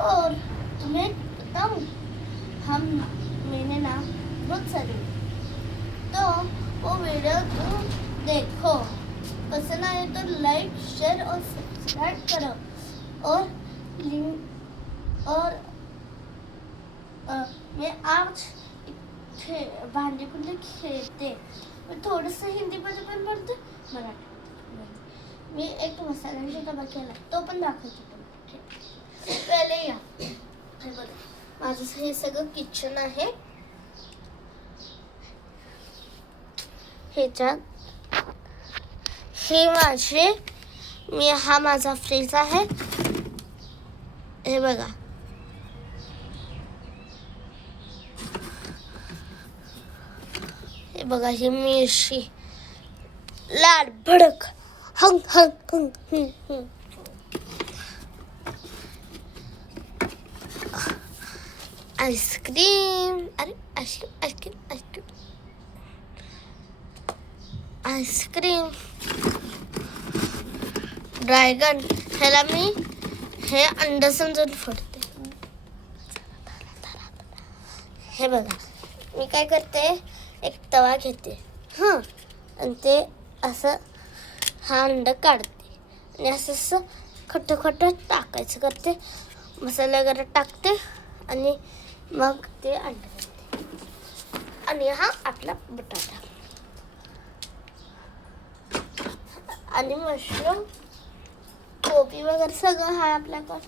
और तुम्हें बताऊं, हम मैंने ना बहुत सारे, तो वो वीडियो तुम देखो, पसंद आए तो लाइक शेयर और सब्सक्राइब करो और लिंक और मैं आज भांडी कुंडी खेळते. मी थोडंसं हिंदीमध्ये पण बोलते, मराठीमध्ये बोलते. मी एक मसाल्याचा डबा केला, तो पण दाखवते तुम्हाला. पहिले या हे बघा, माझं हे सगळं किचन आहे. ह्याच्यात हे माझे हा माझा फ्रीज आहे. हे बघा, हे बघा, ही मिरची लाल भडक हंग हंग हंग हंग हंग. आईस्क्रीम, अरे ice cream ice cream ice cream ice cream. Dragon, ह्याला मी हे अंड समजून फोडते. हे बघा, मी काय करते, एक तवा घेते हां, आणि ते असं हा अंड काढते आणि असं खट्ट खट्ट टाकायचं करते. मसाला वगैरे टाकते आणि मग ते अंड घालते. आणि हा आपला बटाटा आणि मशरूम, कोबी वगैरे सगळं आहे आपल्याकडं.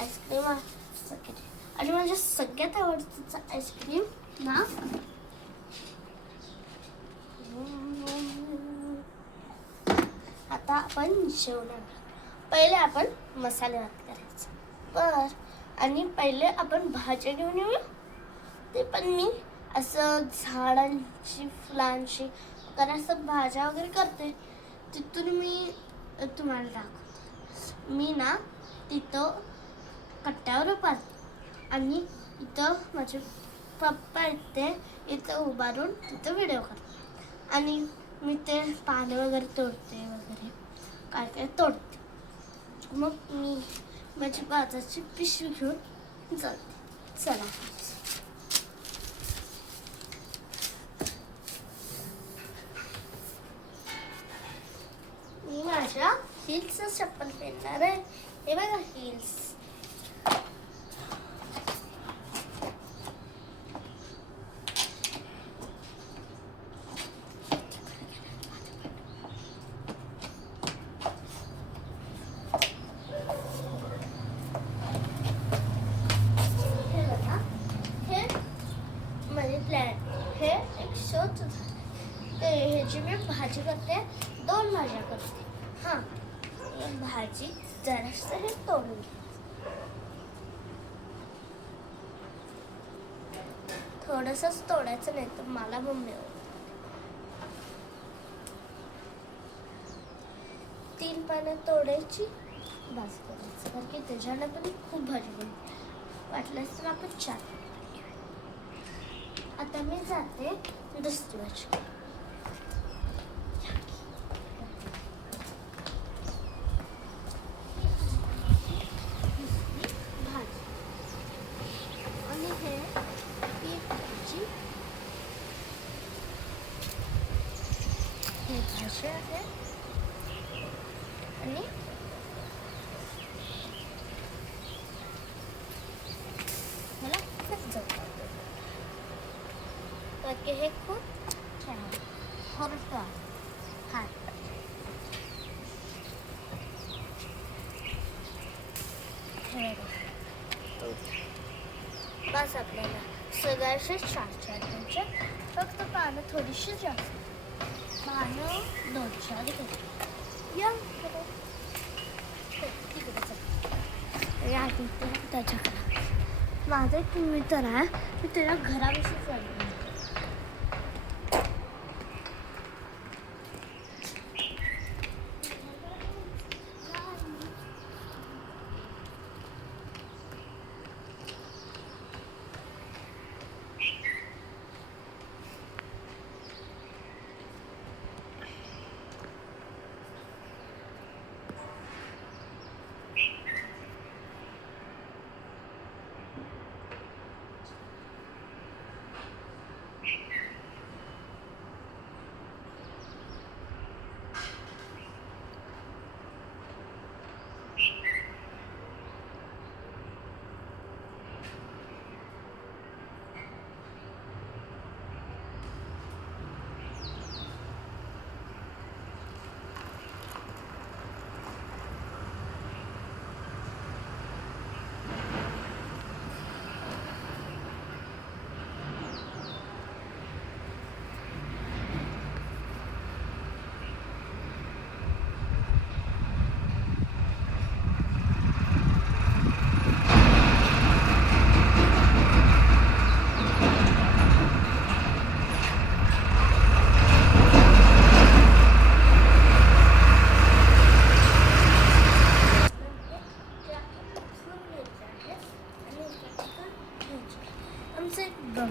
आईस्क्रीम आहे आणि माझ्या सगळ्यात आवडतीचं आईस्क्रीम ना, आता आपण जेवणार. पहिले आपण मसाले भात करायचा. बर, आणि पहिले आपण भाज्या घेऊन येऊया. ते पण मी असं झाडांची फुलांची वगैरे असं भाज्या वगैरे करते. तिथून मी तुम्हाला दाखवते. मी ना तिथं कट्ट्यावर उभारते आणि इथं माझे पप्पा येते, इथं उभारून तिथं व्हिडिओ करते आणि मी ते पानं वगैरे तोडते वगैरे काय काय तोडते. मग मी माझी बाजारची पिशवी घेऊन जाते. चला, मी माझ्या हिल्सचं चप्पल पेरणार आहे. हे बघा, हिल्स. हे एक शोच झालं. ते ह्याची मी भाजी करते, 2 भाज्या करते. हां, एक भाजी जरासं हे तोडून घे, थोडंसंच तोडायचं, नाही तर मला मम्मी 3 पानं तोडायची, बस करायचं, कारण की त्याच्यानं पण खूप भाजी बनते. वाटल्यास तर आपण 4. आता मी जाते दुसरी भाजी. आणि हे भाजी, हे भाजी आहे आणि मला खूप जमतं, कारण हे खूप छान होतं. हां, बस आपल्याला सगळ्याचे 4 घ्यायचे. फक्त पानं थोडीशी जास्त, पानं 2-4 घ्यायची. या तिकडे या त्याच्याकडे माझं एक मित्र आहे, मी त्याला घराविषयी चालू.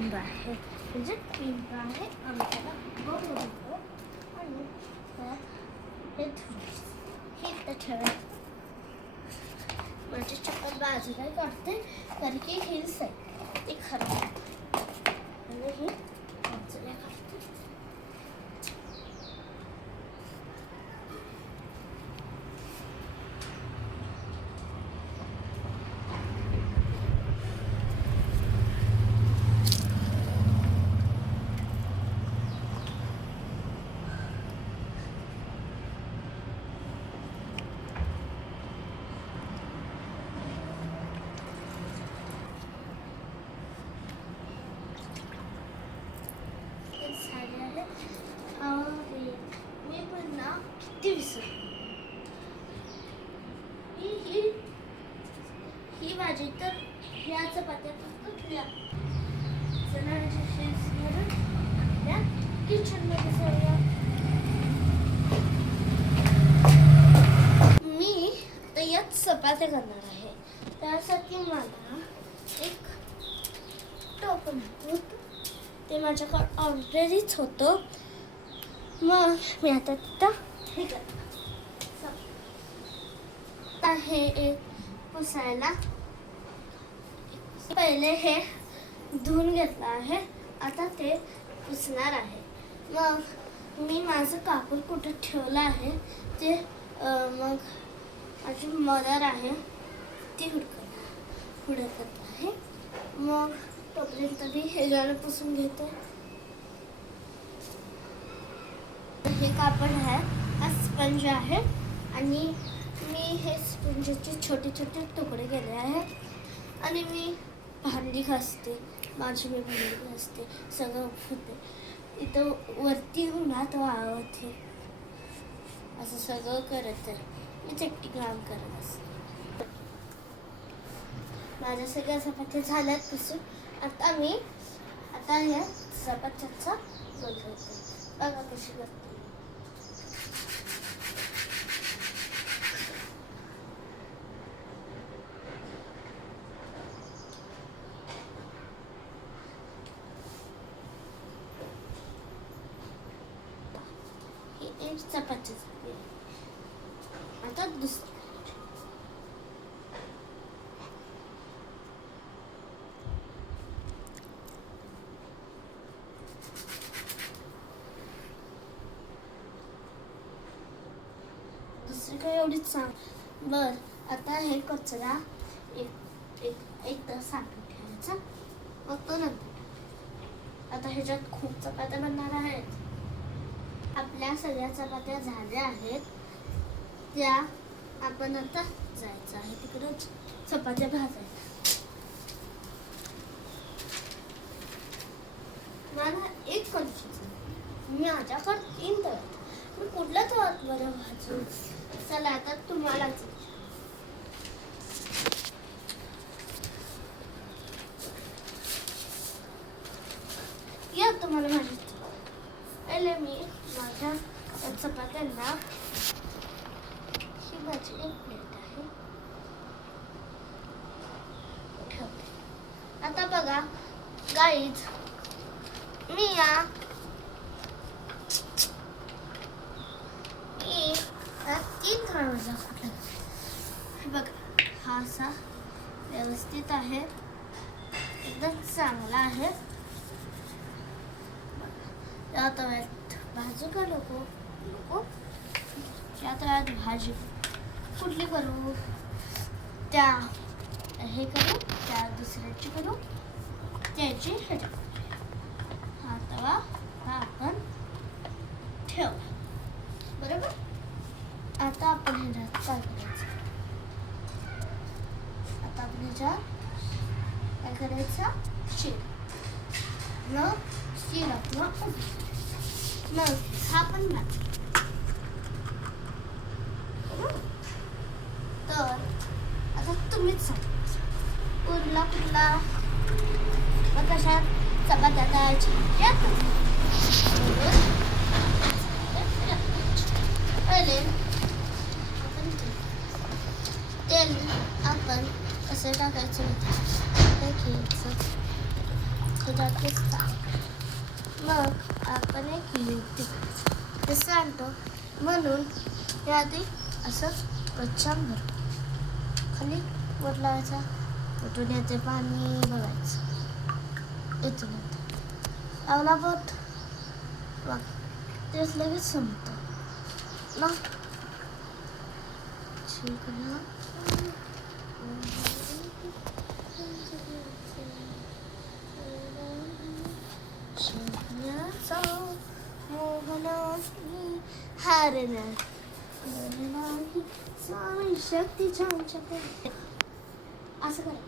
पिंप आहे, म्हणजे पिंप आहे आमच्याला बरोबर होतो. आणि त्यात हे थोडीशी हे तर ठेवा. माझी चप्पल बाजूला काढते कारण की हिल्स आहे ते खराब आहे. आणि ही बाजूला काढते. मी पण ना किती विसरली. ही भाजी तर ह्या चपात्या तुटल्या. चला किचन मध्ये जाऊया. मी आता यात चपात्या करणार आहे. त्यासाठी मला एक टोपण होतं, ते माझ्याकडे ऑलरेडीच होतं. मग मी आता तिथं हे करते. हे एक पुसायला पहिले हे धुवून घेतलं आहे. आता ते पुसणार आहे. मग मी माझं कापूर कुठं ठेवलं आहे ते मग माझी मदर आहे ती हुडकत आहे. मग तोपर्यंत मी हे गाणं पुसून घेते. हे कापड आहे, हा स्पंज आहे आणि मी हे स्पंजचे छोटे छोटे तुकडे केले आहेत. आणि मी भांडी घासते, माझी मी भांडी घासते, सगळं होते. इथं वरती उन्हात वाळवते, असं सगळं करत आहे. मी एकटी काम करत असते. माझ्या सगळ्या चपात्या झाल्यात पुसून. आता या चपात्याचा रोल करते. बघा कशी करते. एक चपाती झाली. आता दुसरी काय एवढीच सांग. बर आता हे कचरा एकदा साठवून ठेवायचा, मग तो नंतर. आता ह्याच्यात खूप चपात्या बनणार आहेत. आपल्या सगळ्या चपात्या झाल्या आहेत. त्या आपण आता जायचं आहे तिकडच चपात्या भाजायला. मला एक कन्फ्युजन, माझ्याकडे 3 तवा, मी कुठल्या तव्यात बरं भाजू. चला आता तुम्हालाच या तुम्हाला माझी पहिले मी माझ्या चपात्यांना ही माझी एक प्लेट आहे ठेवते. आता बघा गाईज, मी तीन थोडा कुठला बघा, हा असा व्यवस्थित आहे, एकदम चांगला आहे. या तव्यात भाजी का नको या तव्यात भाजी कुठली करू, त्या हे करू, त्या दुसऱ्याची करू, त्याची ह्याच्या. हा तवा हा आपण ठेव. बरोबर. आता आपण ह्याच्यात काय करायचं, आता आपण ह्याच्यात काय करायचं, शीर आपलं मग हा पण भाजी. तर आता तुम्हीच सांगा उरला कुठला, मग कशात चपात्या तळायच्या. पहिले तेल आपण कसं टाकायचं, घ्यायचं, दुधातच टाक. मग आपण एक युक्ती करायचं. कसं आणतो म्हणून हे आधी असं प्रच्छान भरू खाली बोट लावायचा. बोटून याचे पाणी बघायचं. इथून लावला बोट बघ तेच लगेच संपतं ना. स्वामी शक्तीच्या असं करा.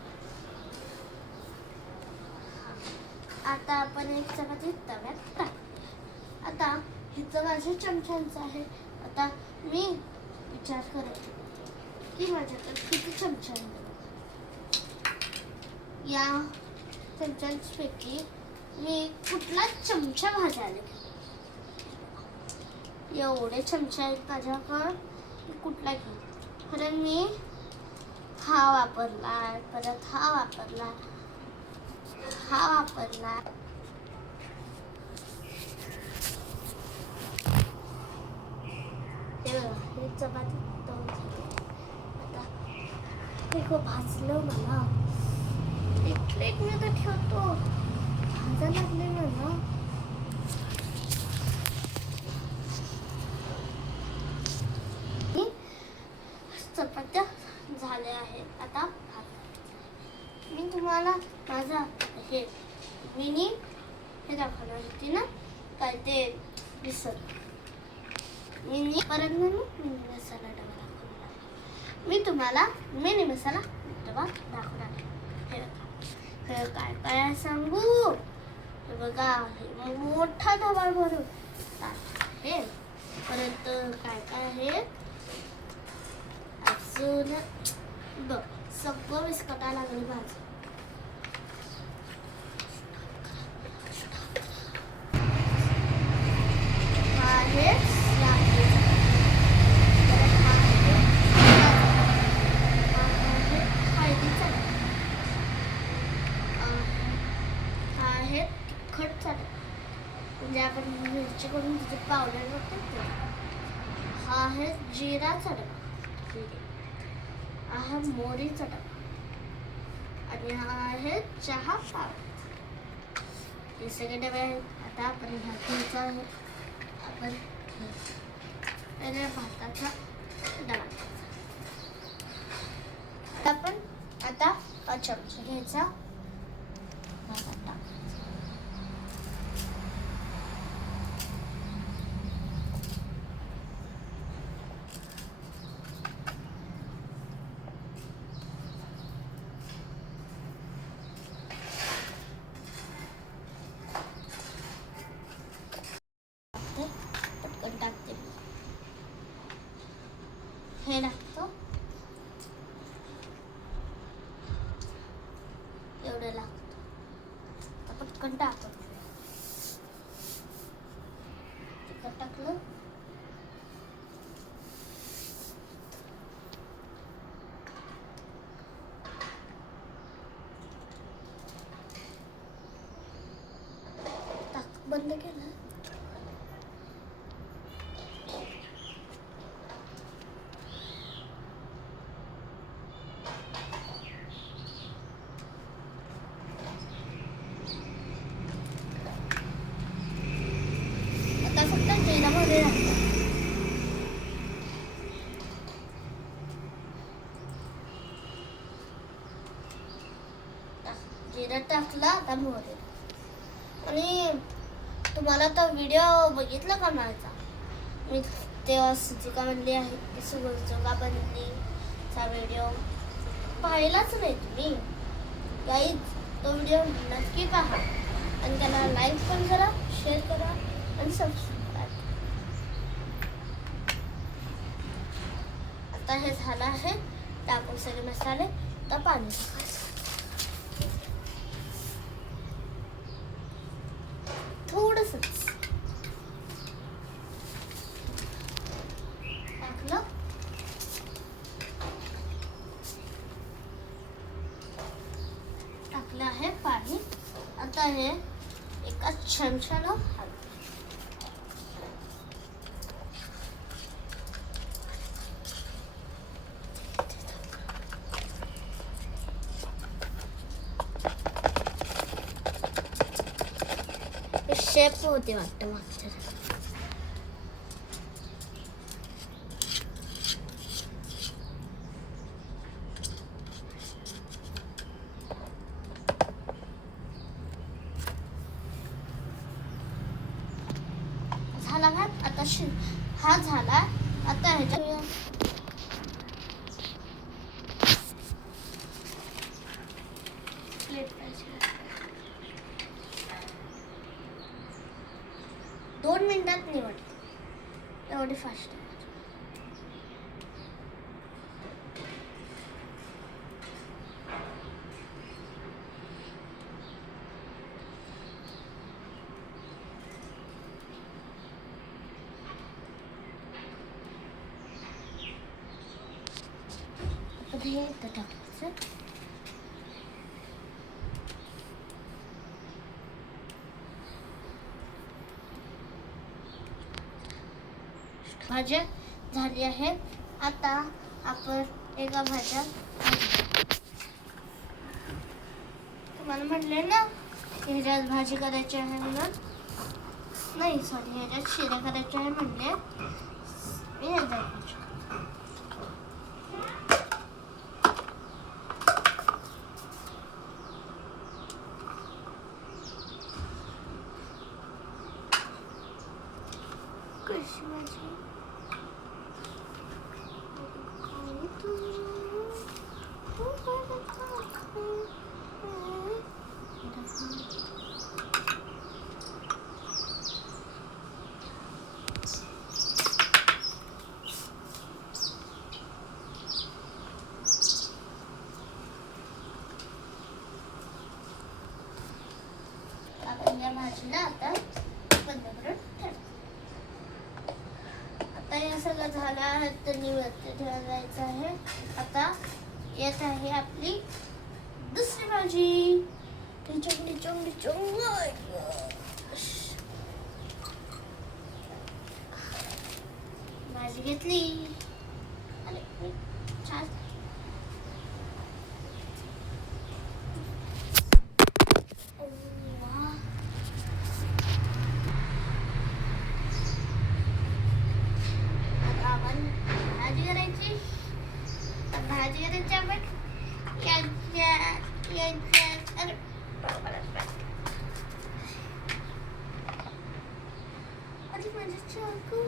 आता आपण एक चपाती तव्यात टाक. आता हिचं माझ्या चमच्यांचं आहे. आता मी विचार करत की माझ्याकडे किती चमचे आहेत. या चमच्यांपैकी मी कुठला चमचा भाजायला एवढे चमचे आहेत माझ्याकडं. कुठला घेऊ कारण मी हा वापरला परत हा वापरला हा वापरला. हे चपाती आता हे खूप भाजलं मला. एक प्लेट मी तर ठेवतो भाजा लागले मला. चपात्या झाल्या आहेत. आता मी तुम्हाला माझा हे मिनी हे दाखवणार होती ना काय ते विसर मिनी परत म्हणून मिनी मसाला डबा दाखवणार. मी तुम्हाला मिनी मसाला डबा दाखवणार. हे काय काय सांगू बघा. हे मोठा डबा भरून हे परत काय काय आहे अजून बघ सगळं विस्कटायला लागली भाजी. तिखट चटणी म्हणजे आपण मिरची करून तिथे पावडर टाकतो. हा आहे जिरा चटणी. हा आहे मोहरीचा डबा आणि हा आहे चहा पावडर. हे सगळे डबे आहेत. आता आपण घ्यायचा आहे आपण पहिले भाताचा डबा. आपण आता चमचा घ्यायचा भातात टाकायचा. टाकते हे टाकतो एवढं लागतं. पटकन टाकतो. तिखट टाकलं बंद केलं. आता फक्त तेलामध्ये जिरं टाकलं. आता मोहरी आणि तुम्हाला तर व्हिडिओ बघितला का माझा मी तेव्हा सुचिका बनली आहे ती सुचिका बनलीचा व्हिडिओ पाहिलाच नाही तुम्ही गाईज. तो व्हिडिओ नक्की पहा आणि त्याला लाईक पण करा शेअर करा आणि सबस्क्राईब. आता हे झालं आहे. टाकून सगळे मसाले तर पाणी टाकायचं थोडंसंच टाकलं. टाकलं आहे पाणी. आता आहे एका चमच्याला शेप होते वाटतं मागच्या झाला भात आता हा झाला आता ह्याच्या प्लेट पाहिजे 2 मिनिटात निवडते एवढी फास्ट हे इथं टाकायचं भाज्या झाली आहे आता आपण एका भाज्या तुम्हाला म्हटले ना ह्याच्यात भाजी करायची आहे म्हणून नाही सॉरी ह्याच्यात शिरा करायच्या आहे म्हणले मी ह्याच्यात कशी भाजी आपण या भाजीला आता बंद करून ठेवू आता हे सगळं झालं आहे तर निवडते ठेवायचं आहे आता येत आहे आपली दुसरी भाजी भाजी घेतली अरे छान भाजी करायची आपण अरे अरे माझी चाकू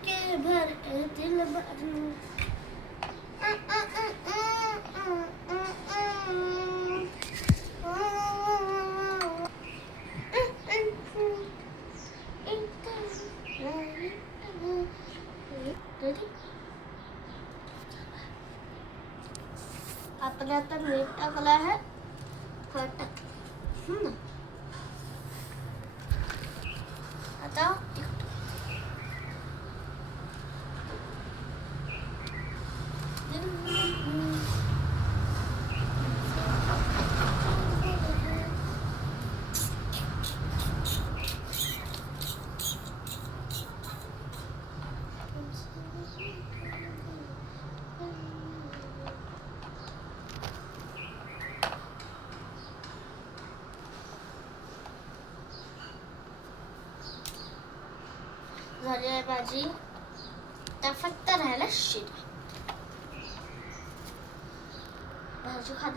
के भर दिल भर आपण आता मीठ टाकलं आहे आता झाली आहे भाजी तर फक्त राहिला शिरा भाजी खात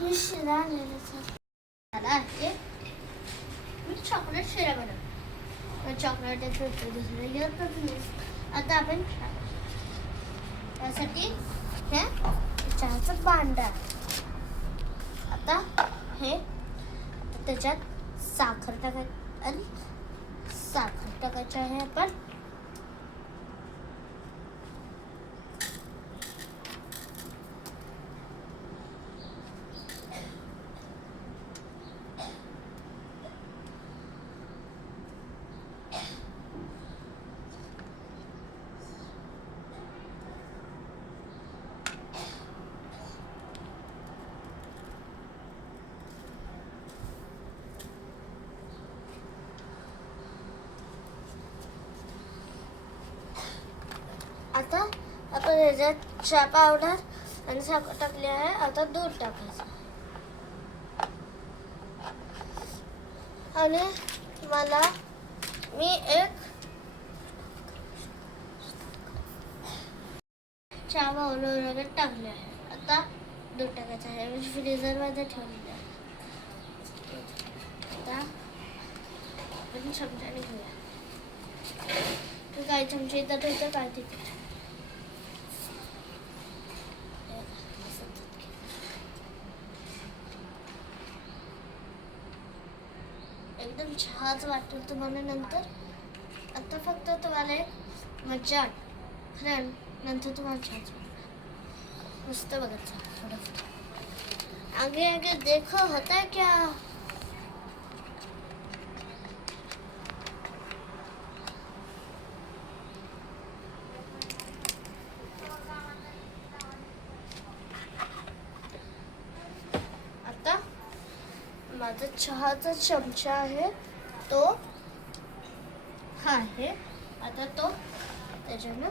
मी शिरा आणलेला आहे मी चॉकलेट शिरा बनवला चॉकलेट आता आपण त्यासाठी हे चहाचं भांडा आता हे त्याच्यात साखर टाकायची आहे आपण. आता आपण ह्याच्यात चहा पावडर आणि साखर टाकली आहे. आता दूध टाकायचं आणि मी एक चहा पावडर वगैरे टाकले आहे. आता दूध टाकायचं आहे. मी फ्रीजरमध्ये ठेवलेलं आहे. आता आपण चमच्याने घेऊया. तू काय चमचे इथं ठेवतो काय तिथे. एकदम छानच वाटेल तुम्हाला नंतर. आता फक्त तुम्हाला एक मजा वाटेल. नंतर तुम्हाला छानच वाटेल. मस्त बघायचं थोडं. आगे आगे देखो होता क्या. माझा चहाचा चमचा आहे तो हा आहे. आता तो त्याच्यानं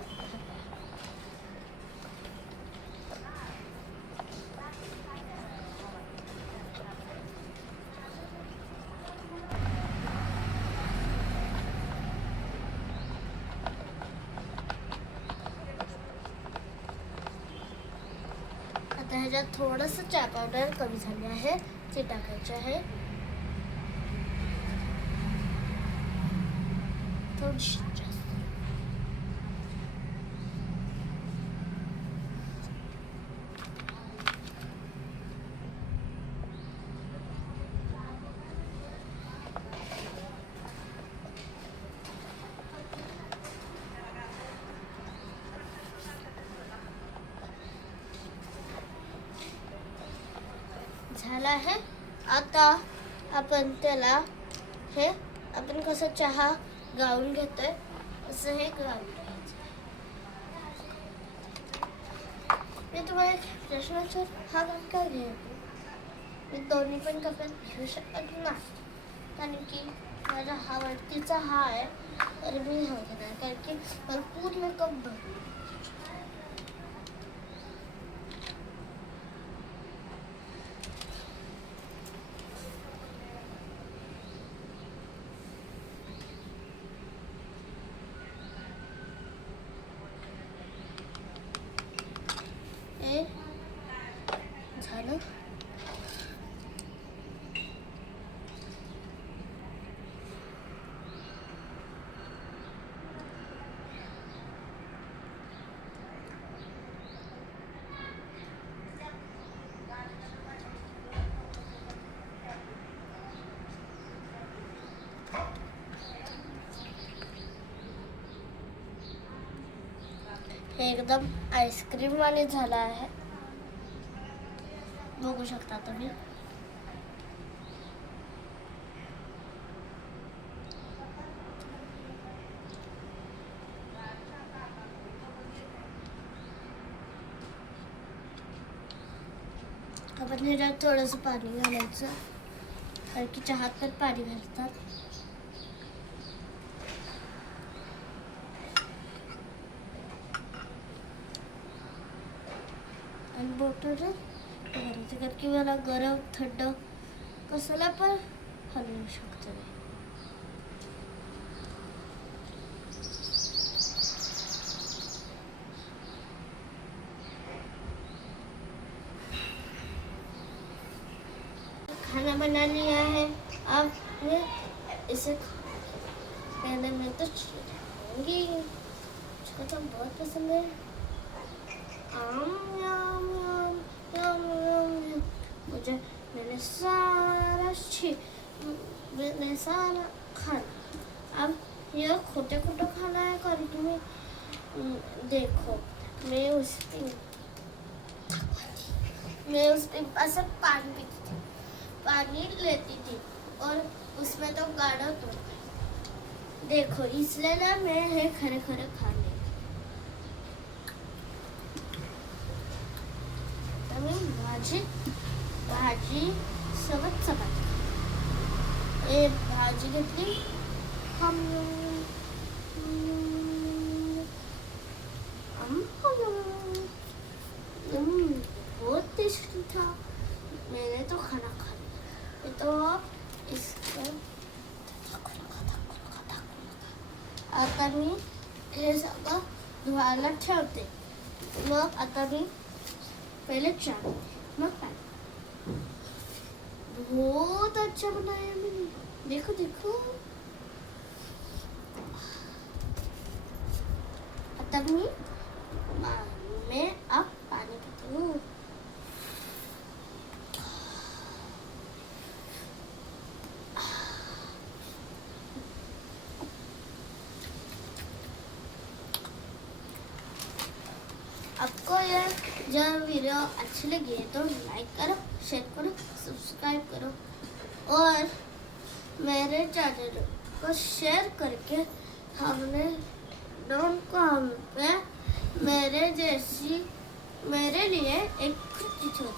आता ह्याच्यात थोडंसं चहा पावडर कमी झाली आहे ते टाकायचे आहे. थोडीशी जास्त. झाला आहे. आता आपण त्याला आपण कसं चहा गाळून घेतोय असं हे गाळून घ्यायचं. मी तुम्हाला एक प्रश्न विचार, हा कप काय घ्यायचा. मी दोन्ही पण कपात घेऊ शकत नाही कारण की माझा हा वरतीचा हा आहे तर मी हा घेणार कारण की मला पूर्ण कप भरून. झालं. एकदम आईस्क्रीम वाले झाला आहे. बघू शकता तुम्ही. आपण ह्याच्यात थोडंसं पाणी घालायचं कारण की चहात पण पाणी घालतात. आणि बॉटल घालायचं कारण की मला गरम थंड कशाला पण हलवू शकतो. खाना बना लिया है. अब मैं इसे पहले मैं तो खाऊंगी. मुझे बहुत पसंद है. मुझे मैंने सारा खाना। अब ये खोटे खोटे खाना है कर तुम्हें। देखो मैं उस पे पास से पानी पीती थी, पानी लेती थी और उसमें तो गाढ़ा तो देखो इसलिए ना मैं है खरे खरे खा ले। भाजी भाजी सोबत चपाती। भाजी घेतली हम बहुत टेस्टी था। मैंने तो खाना खा लिया। तो इसको आता मी हे सगळं धुवायला ठेवते। मग आता मी पहले चाय मग पानी। बहुत अच्छा बनाया मैंने, देखो देखो। आता मैं अब पानी पीती हूँ। आपको ये जब वीडियो अच्छी लगी है तो लाइक करो, शेयर करो, सब्सक्राइब करो और मेरे चैनल को शेयर करके हमने डोंट को हम पे मेरे लिए एक खुशी छोड़